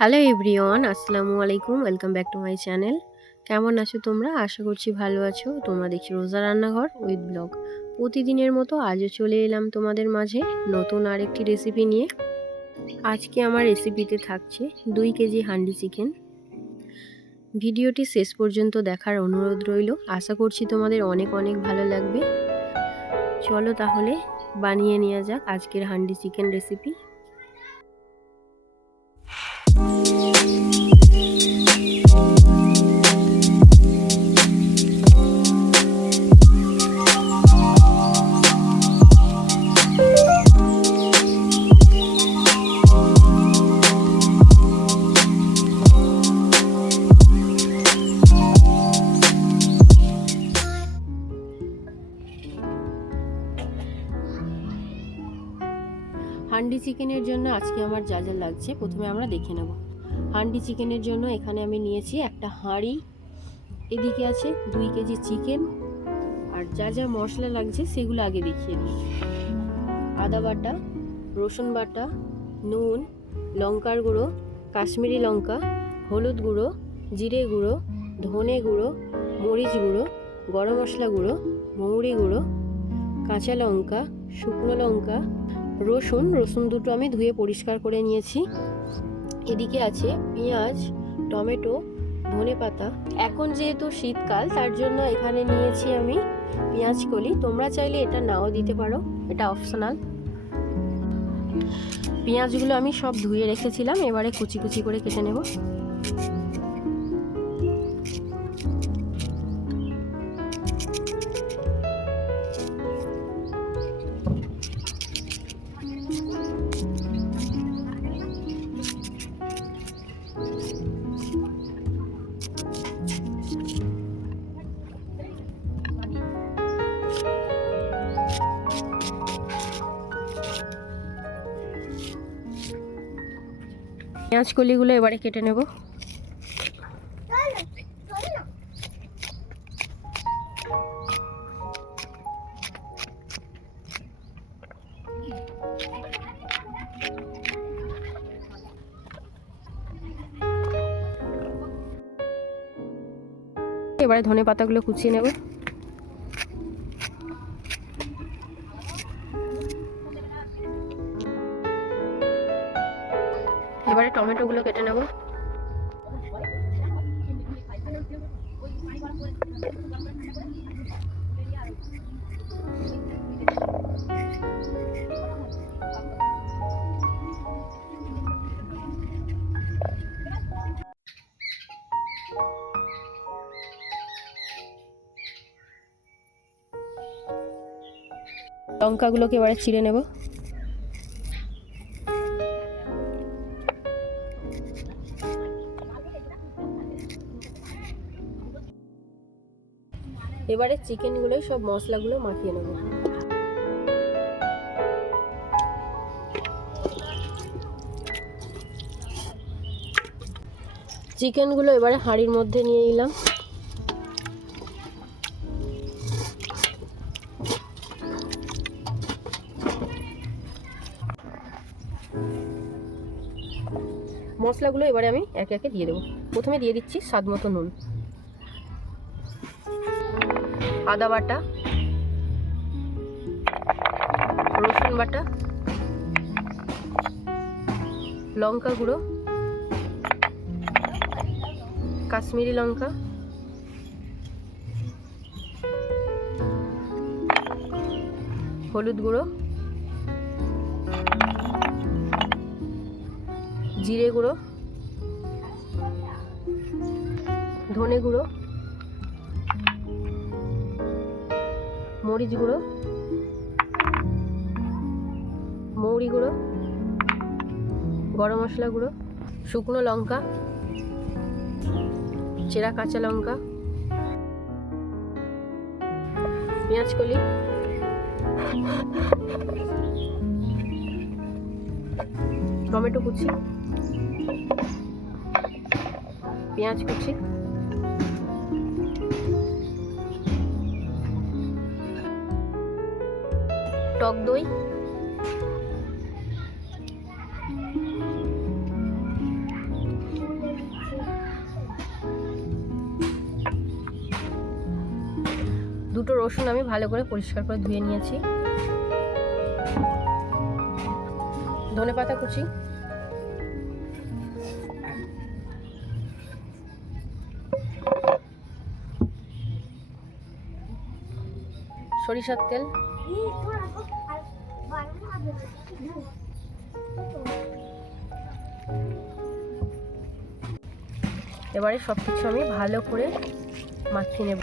Hello everyone, আসসালামু আলাইকুম। Welcome back to my channel. কেমন আছো তোমরা? আশা করছি ভালো আছো। তোমরা দেখছি রোজা রান্নাঘর উইথ ব্লগ। প্রতিদিনের মতো আজও চলে এলাম তোমাদের মাঝে নতুন আরেকটি রেসিপি নিয়ে। আজকে আমার রেসিপিতে থাকছে 2 কেজি হান্ডি চিকেন। ভিডিওটি শেষ পর্যন্ত দেখার অনুরোধ রইল। আশা করছি তোমাদের অনেক অনেক ভালো লাগবে। চলো তাহলে বানিয়ে নেওয়া যাক আজকের হান্ডি চিকেন রেসিপি। হান্ডি চিকেনের জন্য আজকে আমার যা যা লাগছে প্রথমে আমরা দেখে নেব। হান্ডি চিকেনের জন্য এখানে আমি নিয়েছি একটা হাঁড়ি, এদিকে আছে 2 কেজি চিকেন, আর যা যা মশলা লাগছে সেগুলো আগে দেখিয়ে দিই। আদা বাটা, রসুন বাটা, নুন, লঙ্কার গুঁড়ো, কাশ্মীরি লঙ্কা, হলুদ গুঁড়ো, জিরে গুঁড়ো, ধনে গুঁড়ো, মরিচ গুঁড়ো, গরম মশলা গুঁড়ো, মৌরি গুঁড়ো, কাঁচা লঙ্কা, শুকনো লঙ্কা, রসুন দুটো আমি ধুয়ে পরিষ্কার করে নিয়েছি। এদিকে আছে পেঁয়াজ, টমেটো, ধনেপাতা। এখন যেহেতু শীতকাল তার জন্য এখানে নিয়েছি আমি পেঁয়াজ কলি। তোমরা চাইলে এটা নাও দিতে পারো, এটা অপশনাল। পেঁয়াজগুলো আমি সব ধুয়ে রেখেছিলাম, এবারে কুচি কুচি করে কেটে নেব। পেঁয়াজ কলিগুলো এবারে কেটে নেব। এবারে ধনে পাতাগুলো কুচিয়ে নেব। এবারে টমেটোগুলো কেটে নেব। লঙ্কাগুলোকে এবারে ছিঁড়ে নেব। এবারে চিকেনগুলোই সব মশলাগুলো মাখিয়ে নেব। চিকেনগুলো এবারে হাঁড়ির মধ্যে নিয়ে নিলাম। মশলাগুলো এবারে আমি একে একে দিয়ে দেবো। প্রথমে দিয়ে দিচ্ছি স্বাদ মতো নুন, আদা বাটা, রসুন বাটা, লঙ্কা গুঁড়ো, কাশ্মীরি লঙ্কা, হলুদ গুঁড়ো, জিরে গুঁড়ো, ধনে গুঁড়ো, মরিচ গুঁড়ো, মৌরি গুঁড়ো, গরম মশলা গুঁড়ো, শুকনো লঙ্কা, চেরা কাঁচা লঙ্কা, পেঁয়াজ কলি, টমেটো কুচি, পেঁয়াজ কুচি, টক দই, দুটো রসুন আমি ভালো করে পরিষ্কার করে ধুয়ে নিয়েছি। ধনেপাতা কুচি, সরিষার তেল, এবারে সব কিছু আমি ভালো করে মাখিয়ে নেব।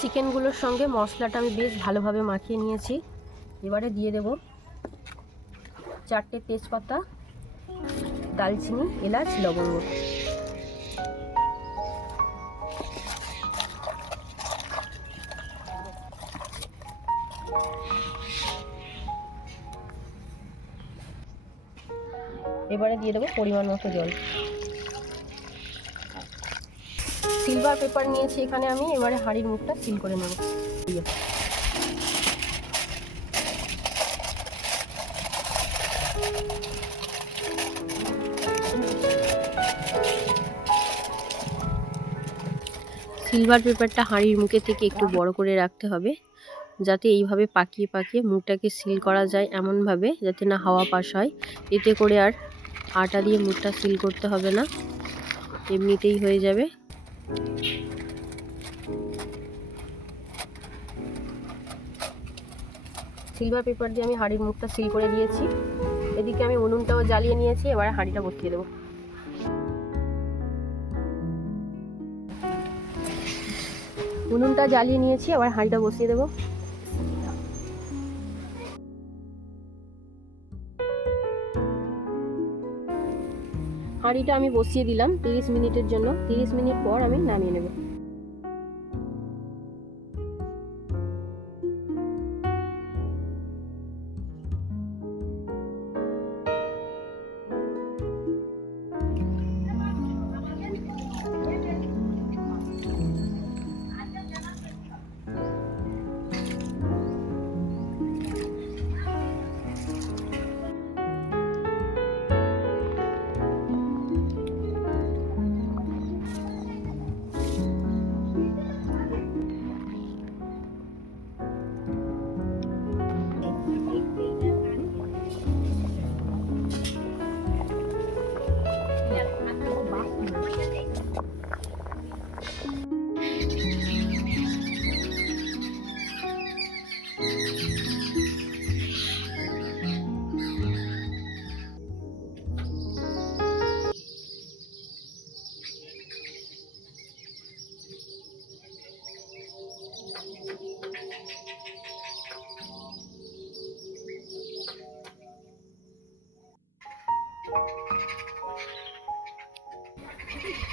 চিকেনগুলোর সঙ্গে মশলাটা আমি বেশ ভালোভাবে মাখিয়ে নিয়েছি। এবারে দিয়ে দেব 4টে তেজপাতা, দালচিনি, এলাচ, লবঙ্গ। এবারে দিয়ে দেবো পরিমাণ মতো জল। সিলভার পেপার নিয়েছি এখানে আমি। এবারে হাঁড়ির মুখটা সিল করে নেব। সিলভার পেপারটা হাঁড়ির মুখে থেকে একটু বড় করে রাখতে হবে, যাতে এইভাবে পাকিয়ে পাকিয়ে মুখটাকে সিল করা যায়, এমনভাবে যাতে না হাওয়া পাস হয়। এতে করে আর আটা দিয়ে মুখটা সিল করতে হবে না, এমনিতেই হয়ে যাবে। সিলভার পেপার দিয়ে আমি হাঁড়ির মুখটা সিল করে দিয়েছি। এদিকে আমি উনুনটাও জ্বালিয়ে নিয়েছি। এবারে হাঁড়িটা বসিয়ে দেবো। উনুনটা জ্বালিয়ে নিয়েছি, আবার হাঁড়িটা বসিয়ে দেবো। হাঁড়িটা আমি বসিয়ে দিলাম 30 মিনিটের জন্য। 30 মিনিট পর আমি নামিয়ে নেব।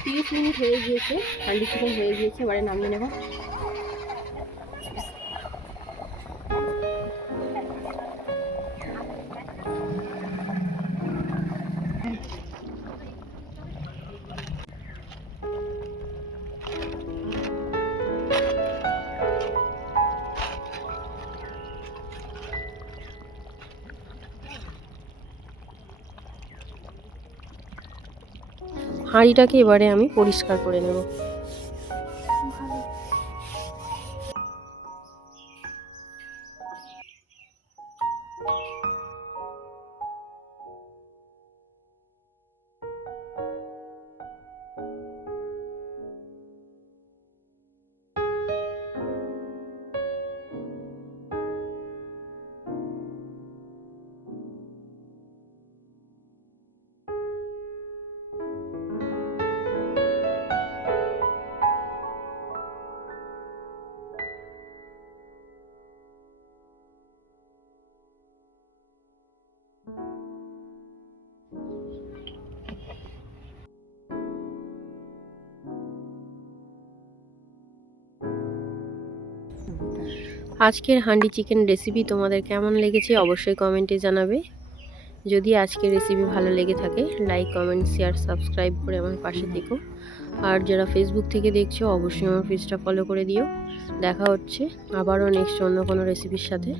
তিরিশ মিনিট হয়ে গিয়েছে, হাঁড়ি চিকেন হয়ে গিয়েছে। এবারে নামিয়ে নেব। হাঁড়িটাকে এবারে আমি পরিষ্কার করে নেব। আজকের হান্ডি চিকেন রেসিপি তোমাদের কেমন লেগেছে অবশ্যই কমেন্টে জানাবে। যদি আজকের রেসিপি ভালো লেগে থাকে লাইক, কমেন্ট, শেয়ার, সাবস্ক্রাইব করে আমার পাশে থেকো। আর যারা ফেসবুক থেকে দেখছো অবশ্যই আমার পেজটা ফলো করে দিও। দেখা হচ্ছে আবারও নেক্সট অন্য কোনো রেসিপির সাথে।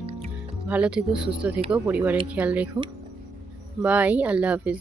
ভালো থেকো, সুস্থ থেকো, পরিবারের খেয়াল রেখো। বাই, আল্লাহ হাফিজ।